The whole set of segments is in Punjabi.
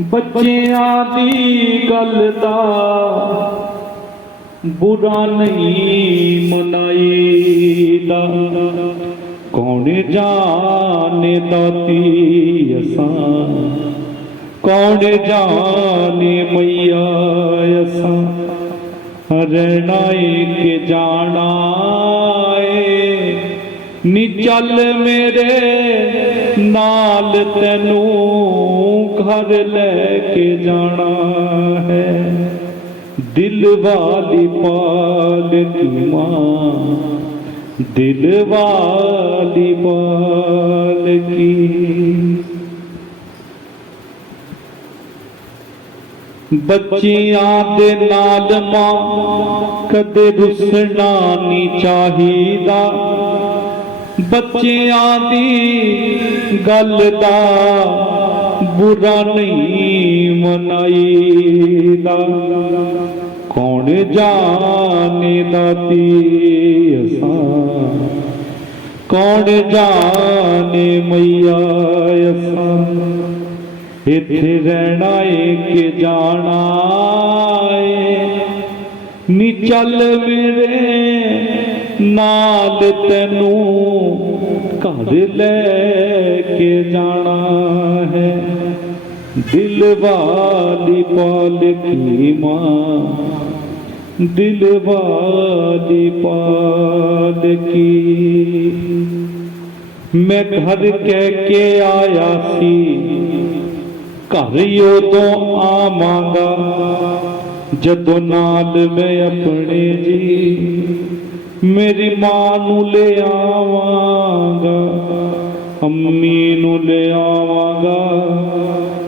ਬੱਚਿਆਂ ਦੀ ਗੱਲ ਦਾ ਬੁਰਾ ਨਹੀਂ ਮਨਾਈਦਾ। ਕੌਣ ਜਾਣੇ ਦਾਤੀ ਅਸਾਂ? ਕੌਣ ਜਾਣੇ ਮਈਆ ਅਸਾਂ? ਰਹਿਣਾ ਏ ਕਿ ਜਾਣਾ ਏ। ਨੀ ਚੱਲ ਮੇਰੇ ਨਾਲ ਤੈਨੂੰ ਘਰ ਲੈ ਕੇ ਜਾਣਾ ਹੈ। ਦਿਲ ਵਾਲੀ ਪਾਲਕੀ ਮਾਂ, ਦਿਲ ਵਾਲੀ ਪਾਲਕੀ ਬੱਚਿਆਂ ਦੇ ਨਾਲ ਮਾਂ ਕਦੇ ਰੁੱਸਣਾ ਨਹੀਂ ਚਾਹੀਦਾ। ਬੱਚਿਆਂ ਦੀ ਗੱਲ ਦਾ ਬੁਰਾ ਨਹੀਂ ਮਨਾਈਦਾ। ਕੌਣ ਜਾਣੇ ਦਾਤੀ ਅਸਾਂ? ਕੌਣ ਜਾਣੇ ਮਈਆ ਅਸਾਂ? ਇੱਥੇ ਰਹਿਣਾ ਏ ਕਿ ਜਾਣਾ ਏ? ਨੀ ਚੱਲ ਮੇਰੇ ਨਾਲ ਤੈਨੂੰ ਘਰ ਲੈ ਕੇ ਜਾਣਾ ਹੈ। ਦਿਲ ਵਾਲੀ ਪਾਲਕੀ ਮਾਂ, ਦਿਲ ਵਾਲੀ ਪਾਲਕੀ। ਮੈਂ ਘਰ ਕਹਿ ਕੇ ਆਇਆ ਸੀ, ਘਰ ਹੀ ਉਦੋਂ ਆਵਾਂਗਾ। ਜਦੋਂ ਨਾਲ ਮੈਂ ਆਪਣੇ ਜੀ ਮੇਰੀ ਮਾਂ ਨੂੰ ਲੈ ਆਵਾਂਗਾ, ਅੰਮੀ ਨੂੰ ਲੈ ਆਵਾਂਗਾ,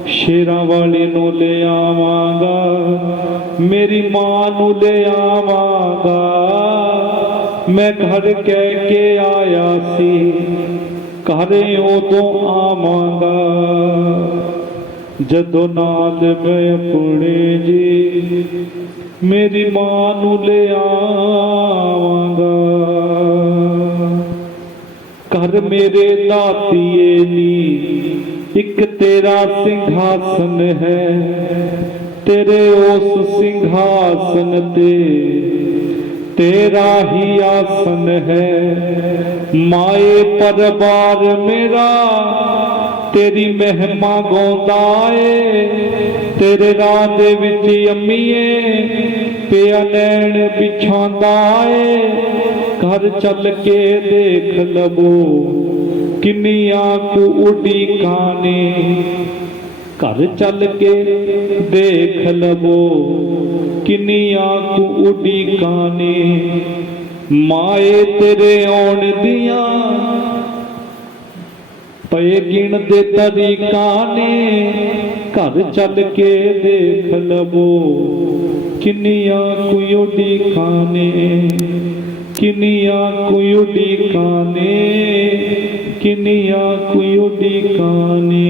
ਸ਼ੇਰਾਂ ਵਾਲੇ ਨੂੰ ਲੈ ਆਵਾਂਗਾ, ਮੇਰੀ ਮਾਂ ਨੂੰ ਲੈ ਆਵਾਂਗਾ। ਮੈਂ ਘਰ ਕਹਿ ਕੇ ਆਇਆ ਸੀ, ਘਰੇ ਉਦੋਂ ਆਵਾਂਗਾ। ਜਦੋਂ ਨਾਲ ਮੈਂ ਆਪਣੇ ਜੀ, ਮੇਰੀ ਮਾਂ ਨੂੰ ਲਿਆਵਾਂਗਾ ਘਰ ਮੇਰੇ ਦਾਤੀਏ ਨੀ ਇੱਕ ਤੇਰਾ ਸਿੰਘਾਸਨ ਹੈ, ਤੇਰੇ ਉਸ ਸਿੰਘਾਸਨ ਤੇ ਤੇਰਾ ਹੀ ਆਸਨ ਹੈ। ਮਾਏ ਪਰਵਾਰ ਮੇਰਾ, ਤੇਰੀ ਮਹਿਮਾ ਗਾਉਂਦਾ ਏ। ਤੇਰੇ ਰਾਹ ਦੇ ਵਿੱਚ ਅੰਮੀਏ, ਪਿਆ ਨੈਣ ਵਿਛਾਉਂਦਾ ਏ। ਘਰ ਚੱਲ ਕੇ ਦੇਖ ਲਵੋ, ਕਿੰਨੀਆਂ ਕੁ ਉਡੀਕਾਂ ਨੇ। ਘਰ ਚੱਲ ਕੇ ਦੇਖ ਲਵੋ। ਕਿੰਨੀਆਂ ਕੁ ਉਡੀਕਾਂ ਨੇ। ਮਾਏ ਤੇਰੇ ਆਉਣ ਦੀਆਂ ਪਏ ਗਿਣਦੇ ਤਰੀਕਾਂ ਨੇ। ਘਰ ਚੱਲ ਕੇ ਦੇਖ ਲਵੋ, ਕਿੰਨੀਆਂ ਕੁ ਉਡੀਕਾਂ ਨੇ। ਕਿੰਨੀਆਂ ਕੁ ਉਡੀਕਾਂ ਨੇ, ਕਿੰਨੀਆਂ ਕੁ ਉਡੀਕਾਂ ਨੇ।